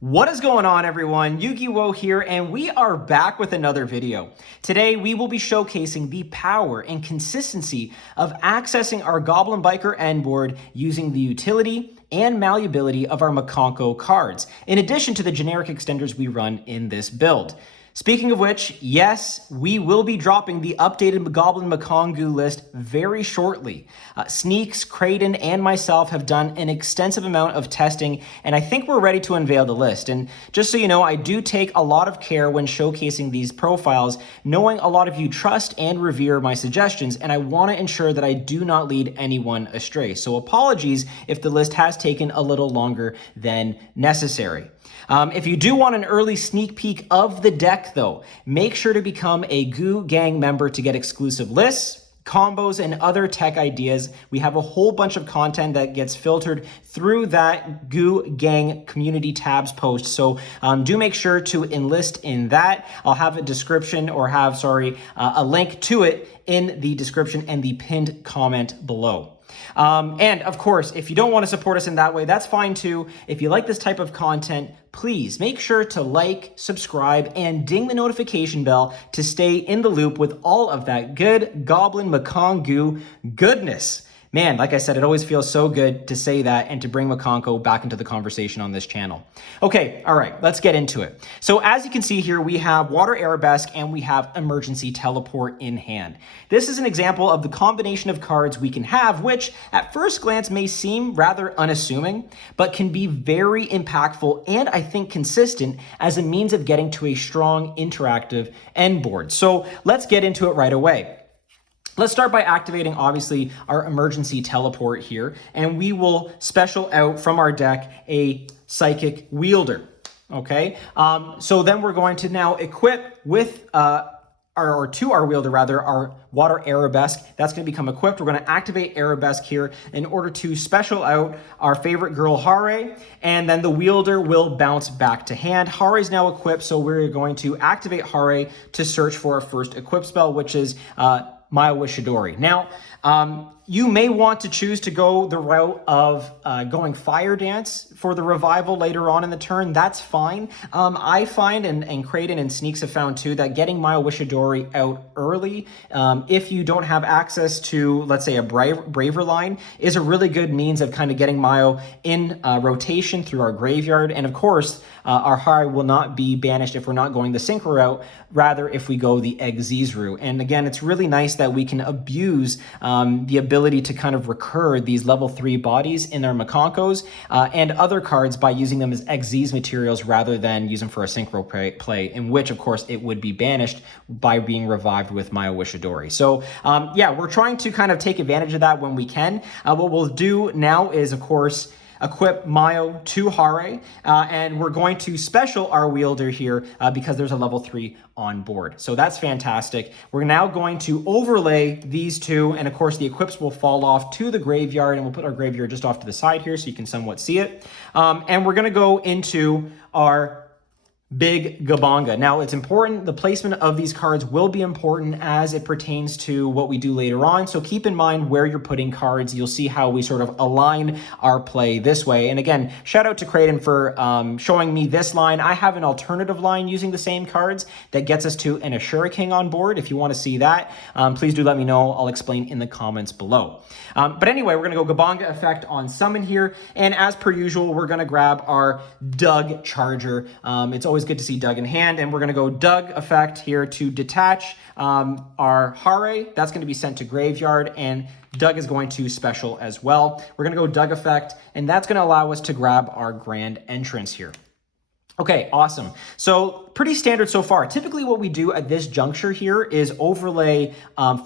What is going on, everyone? Yu-Gi-Oh here, and we are back with another video. Today, we will be showcasing the power and consistency of accessing our Goblin Biker end board using the utility and malleability of our Mikankguu cards, in addition to the generic extenders we run in this build. Speaking of which, yes, we will be dropping the updated Goblin Mikankguu list very shortly. Sneaks, Kraden, and myself have done an extensive amount of testing, and I think we're ready to unveil the list. And just so you know, I do take a lot of care when showcasing these profiles, knowing a lot of you trust and revere my suggestions, and I want to ensure that I do not lead anyone astray. So apologies if the list has taken a little longer than necessary. If you do want an early sneak peek of the deck, though, make sure to become a Goo Gang member to get exclusive lists, combos, and other tech ideas. We have a whole bunch of content that gets filtered through that Goo Gang community tabs post. So do make sure to enlist in that. I'll have a description or a link to it in the description and the pinned comment below. And of course, if you don't want to support us in that way, that's fine too. If you like this type of content, please make sure to like, subscribe, and ding the notification bell to stay in the loop with all of that good Goblin Mikankguu goodness. Man, like I said, it always feels so good to say that and to bring Mikankguu back into the conversation on this channel. Okay, all right, let's get into it. So as you can see here, we have Water Arabesque and we have Emergency Teleport in hand. This is an example of the combination of cards we can have, which at first glance may seem rather unassuming, but can be very impactful and I think consistent as a means of getting to a strong interactive end board. So let's get into it right away. Let's start by activating, obviously, our Emergency Teleport here, and we will special out from our deck a Psychic Wielder, okay? So then we're going to now equip with, to our wielder rather, our Water Arabesque. That's going to become equipped. We're going to activate Arabesque here in order to special out our favorite girl, Hare, and then the wielder will bounce back to hand. Hare is now equipped, so we're going to activate Hare to search for our first equip spell, which is Maya Wishidori. Now, you may want to choose to go the route of going Fire Dance for the revival later on in the turn. That's fine. I find, and Kraden and Sneaks have found too, that getting Maya Wishidori out early, if you don't have access to, let's say, a Braver line, is a really good means of kind of getting Maya in rotation through our graveyard. And of course, our Hare will not be banished if we're not going the Synchro route, rather if we go the Xyz route. And again, it's really nice that we can abuse the ability to kind of recur these level 3 bodies in our Mikankguus and other cards by using them as Xyz materials rather than use them for a Synchro play, in which, of course, it would be banished by being revived with Maya Wishidori. So, yeah, we're trying to kind of take advantage of that when we can. What we'll do now is, of course, equip Maya to Hare, and we're going to special our wielder here because there's a level 3 on board. So that's fantastic. We're now going to overlay these two, and of course the equips will fall off to the graveyard, and we'll put our graveyard just off to the side here so you can somewhat see it. And we're gonna go into our Big Gabanga. Now, it's important, the placement of these cards will be important as it pertains to what we do later on. So keep in mind where you're putting cards. You'll see how we sort of align our play this way. And again, shout out to Kraden for showing me this line. I have an alternative line using the same cards that gets us to an Ashura King on board. If you want to see that, please do let me know. I'll explain in the comments below. But anyway, we're going to go Gabanga effect on summon here. And as per usual, we're going to grab our Doug Charger. It's always good to see Doug in hand, and we're going to go Doug effect here to detach our Hare. That's going to be sent to graveyard, and Doug is going to special as well. We're going to go Doug effect, and that's going to allow us to grab our Grand Entrance here. Okay, awesome. So pretty standard so far. Typically what we do at this juncture here is overlay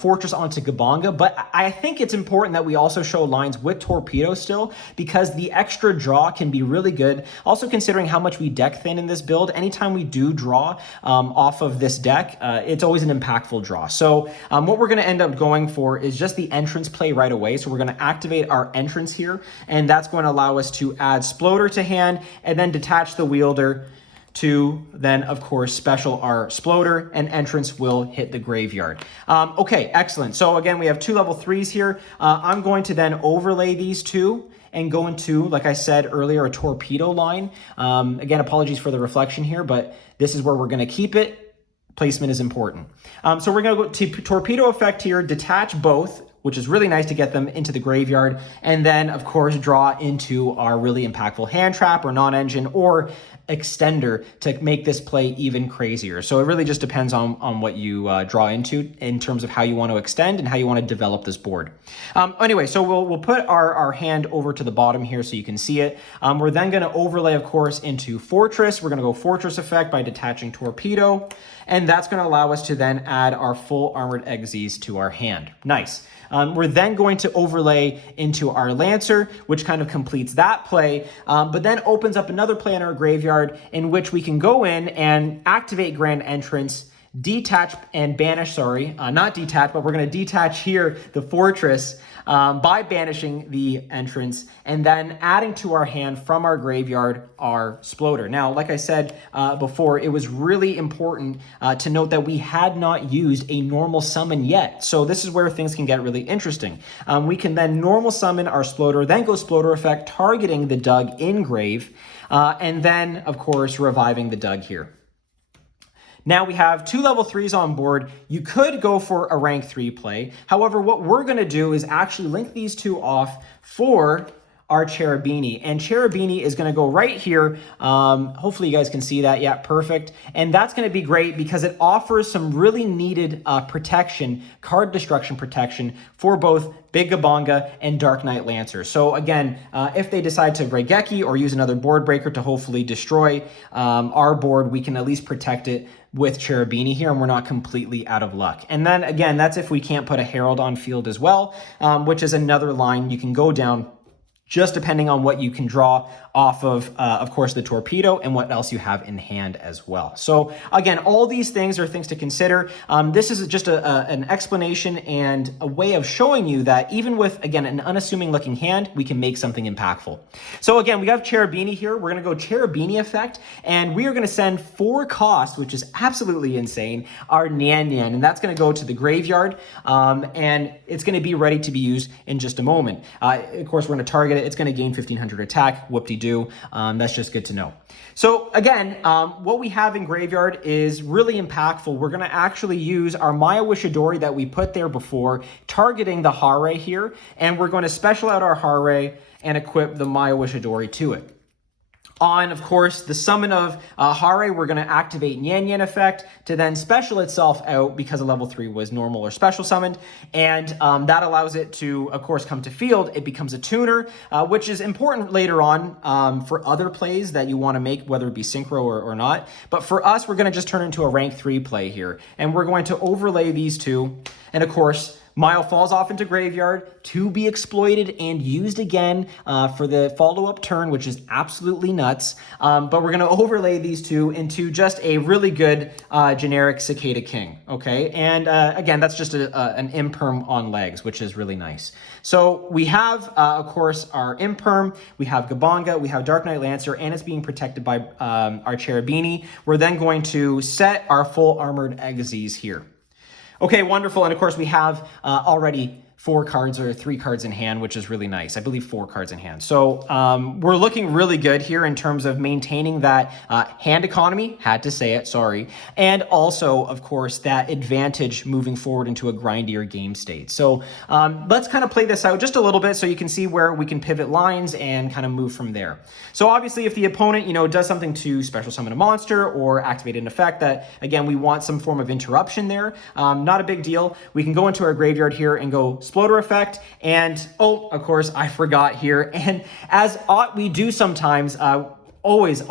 Fortress onto Gabanga, but I think it's important that we also show lines with Torpedo still, because the extra draw can be really good. Also considering how much we deck thin in this build, anytime we do draw off of this deck, it's always an impactful draw. So what we're gonna end up going for is just the entrance play right away. So we're gonna activate our entrance here, and that's going to allow us to add Sploder to hand and then detach the wielder to then, of course, special our Sploder, and entrance will hit the graveyard. Okay, excellent. So again, we have 2 level 3s here. I'm going to then overlay these two and go into, like I said earlier, a torpedo line. Again, apologies for the reflection here, but this is where we're going to keep it. Placement is important. So we're going to go to torpedo effect here, detach both, which is really nice to get them into the graveyard, and then of course draw into our really impactful hand trap or non-engine or extender to make this play even crazier. So it really just depends on what you draw into in terms of how you want to extend and how you want to develop this board. Anyway, so we'll put our hand over to the bottom here so you can see it. We're then going to overlay, of course, into Fortress. We're going to go Fortress effect by detaching Torpedo, and that's going to allow us to then add our full Armored Exes to our hand. Nice. We're then going to overlay into our Lancer, which kind of completes that play, but then opens up another play in our graveyard in which we can go in and activate Grand Entrance, detach and banish, not detach, but we're going to detach here the Fortress by banishing the entrance and then adding to our hand from our graveyard our Sploder. Now, like I said before, it was really important to note that we had not used a normal summon yet. So this is where things can get really interesting. We can then normal summon our Sploder, then go Sploder effect, targeting the Dug in grave, and then, of course, reviving the Dug here. Now we have 2 level 3s on board. You could go for a rank 3 play. However, what we're going to do is actually link these 2 off for our Cherubini. And Cherubini is going to go right here. Hopefully you guys can see that. Yeah, perfect. And that's going to be great because it offers some really needed protection, card destruction protection for both Big Gabanga and Dark Knight Lancer. So again, if they decide to Raigeki or use another board breaker to hopefully destroy our board, we can at least protect it with Cherubini here, and we're not completely out of luck. And then again, that's if we can't put a Herald on field as well, which is another line you can go down just depending on what you can draw off of course, the Torpedo and what else you have in hand as well. So again, all these things are things to consider. This is just an explanation and a way of showing you that even with, again, an unassuming looking hand, we can make something impactful. So again, we have Cherubini here. We're going to go Cherubini effect, and we are going to send 4 cost, which is absolutely insane, our Nian Nian, and that's going to go to the graveyard, and it's going to be ready to be used in just a moment. Of course, we're going to target it. It's going to gain 1500 attack. Whoop-de-doo. That's just good to know. So again, what we have in graveyard is really impactful. We're going to actually use our Maya Wishadori that we put there before, targeting the Hare here, and we're going to special out our Hare and equip the Maya Wishadori to it. On, of course, the summon of Hare, we're going to activate Nian Nian effect to then special itself out because a level 3 was normal or special summoned. And that allows it to, of course, come to field. It becomes a tuner, which is important later on for other plays that you want to make, whether it be synchro or not. But for us, we're going to just turn into a rank 3 play here. And we're going to overlay these 2. And, of course, Mile falls off into graveyard to be exploited and used again for the follow-up turn, which is absolutely nuts. But we're going to overlay these 2 into just a really good generic Cicada King, okay? And again, that's just an imperm on legs, which is really nice. So we have, of course, our imperm, we have Gabanga, we have Dark Knight Lancer, and it's being protected by our Cherubini. We're then going to set our full armored Exes here. Okay, wonderful. And of course, we have already 4 cards or 3 cards in hand, which is really nice. I believe 4 cards in hand. So we're looking really good here in terms of maintaining that hand economy, had to say it, sorry. And also, of course, that advantage moving forward into a grindier game state. So let's kind of play this out just a little bit so you can see where we can pivot lines and kind of move from there. So obviously, if the opponent, does something to special summon a monster or activate an effect that, again, we want some form of interruption there, not a big deal. We can go into our graveyard here and go Sploder effect, and of course I forgot here, and as we do sometimes, always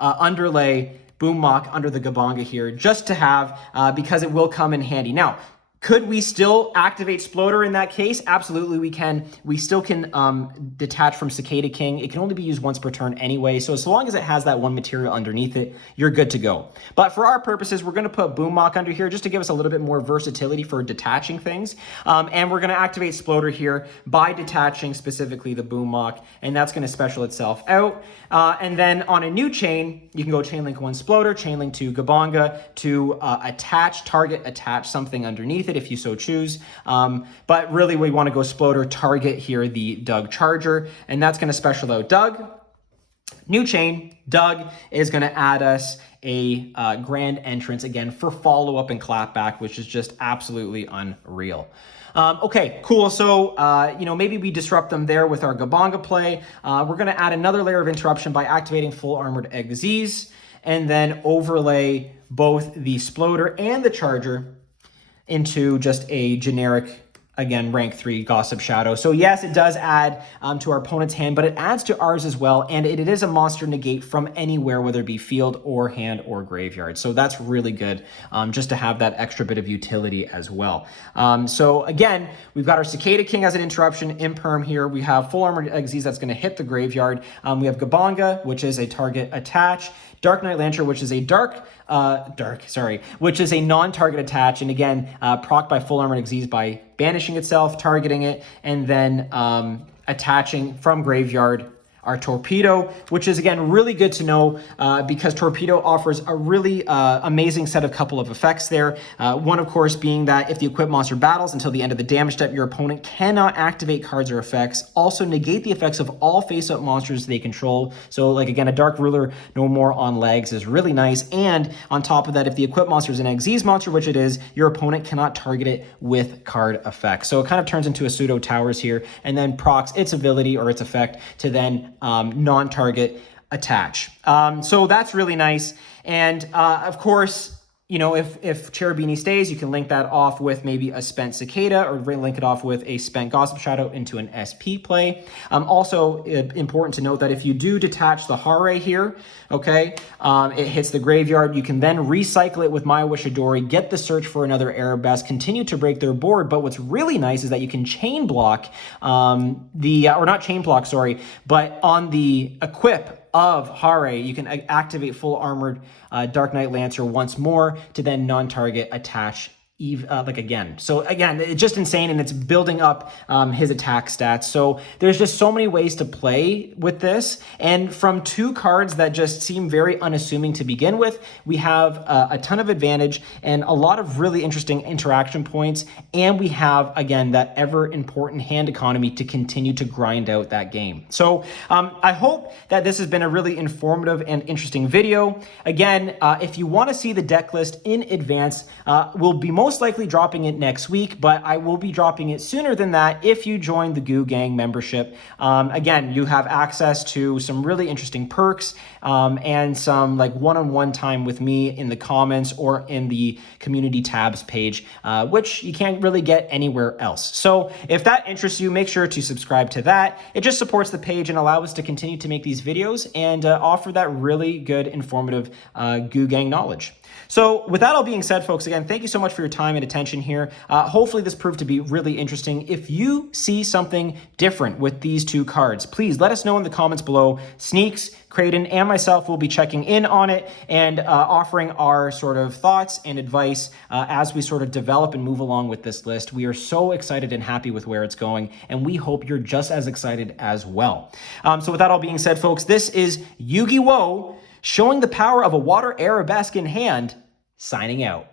underlay Boom Mock under the Gabanga here, just to have, because it will come in handy. Now, could we still activate Sploder in that case? Absolutely we can. We still can detach from Cicada King. It can only be used once per turn anyway, so as long as it has that 1 material underneath it, you're good to go. But for our purposes, we're going to put Boom Mock under here just to give us a little bit more versatility for detaching things. And we're going to activate Sploder here by detaching specifically the Boom Mock, and that's going to special itself out. And then on a new chain, you can go Chainlink 1 Sploder, Chainlink 2 Gabanga to attach something underneath it. it if you so choose. But really we want to go Sploder, target here the Doug Charger, and that's going to special out Doug. New chain, Doug is going to add us a grand entrance again for follow-up and clapback, which is just absolutely unreal. Okay, cool. So, maybe we disrupt them there with our Gabonga play. We're going to add another layer of interruption by activating full armored Xyz, and then overlay both the Sploder and the Charger into just a generic, again, rank 3 Gossip Shadow. So yes, it does add to our opponent's hand, but it adds to ours as well. And it is a monster negate from anywhere, whether it be field or hand or graveyard. So that's really good, just to have that extra bit of utility as well. So again, we've got our Cicada King as an interruption, Imperm here. We have Full Armored Xyz that's going to hit the graveyard. We have Gabonga, which is a target attach. Dark Knight Lantern, which is a which is a non-target attach, and again, proc by Full Armored Xyz by banishing itself, targeting it, and then attaching from graveyard our Torpedo, which is again really good to know because Torpedo offers a really amazing set of couple of effects there. One, of course, being that if the equipped monster battles until the end of the damage step, your opponent cannot activate cards or effects. Also negate the effects of all face-up monsters they control. So like again, a Dark Ruler no more on legs is really nice. And on top of that, if the equipped monster is an Xyz monster, which it is, your opponent cannot target it with card effects. So it kind of turns into a pseudo towers here, and then procs its ability or its effect to then non-target attach. So that's really nice. And of course, if Cherubini stays, you can link that off with maybe a spent Cicada, or link it off with a spent Gossip Shadow into an SP play. Also important to note that if you do detach the Hare here, okay, it hits the graveyard, you can then recycle it with Maya Wishadori, get the search for another Arabesque, continue to break their board. But what's really nice is that you can chain block or not chain block, sorry, but on the equip of Hare, you can activate Full Armored Dark Knight Lancer once more to then non-target attach again. So again, it's just insane, and it's building up his attack stats. So there's just so many ways to play with this. And from two cards that just seem very unassuming to begin with, we have a ton of advantage and a lot of really interesting interaction points. And we have, again, that ever important hand economy to continue to grind out that game. So I hope that this has been a really informative and interesting video. Again, if you want to see the deck list in advance, we'll be most likely dropping it next week, but I will be dropping it sooner than that if you join the Goo Gang membership. Again, you have access to some really interesting perks and some like one-on-one time with me in the comments or in the community tabs page, which you can't really get anywhere else. So if that interests you, make sure to subscribe to that. It just supports the page and allows us to continue to make these videos and offer that really good, informative Goo Gang knowledge. So with that all being said, folks, again, thank you so much for your time and attention here. Hopefully this proved to be really interesting. If you see something different with these two cards, please let us know in the comments below. Sneaks, Creighton, and myself will be checking in on it and offering our sort of thoughts and advice as we sort of develop and move along with this list. We are so excited and happy with where it's going, and we hope you're just as excited as well. So with that all being said, folks, this is Yu-Gi-Oh! Showing the power of a water Arabesque in hand, signing out.